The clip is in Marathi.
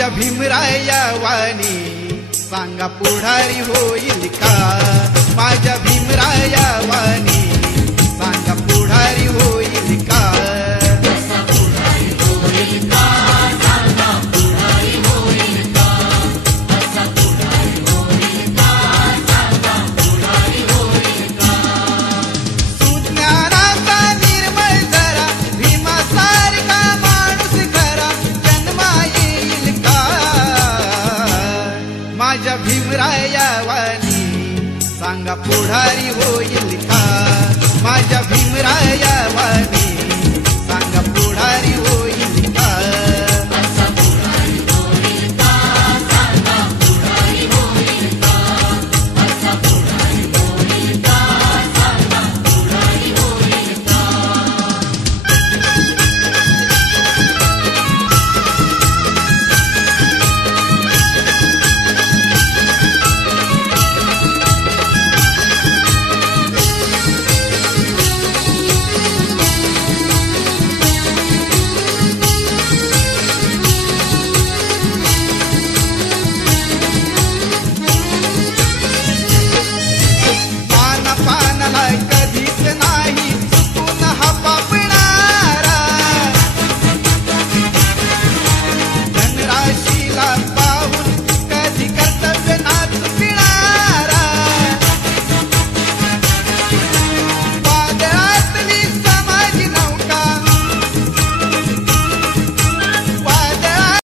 माझ्या भीमराया वाणी सांगा पुढारी होईल का? माझ्या भीमराया वाणी सांगा पुढारी होईल का? सुज्ञानाचा निर्मळ झरा भीमासारखा माणूस खरा जन्मा येईल का? माझ्या भीमराया वाणी सांगा पुढारी हो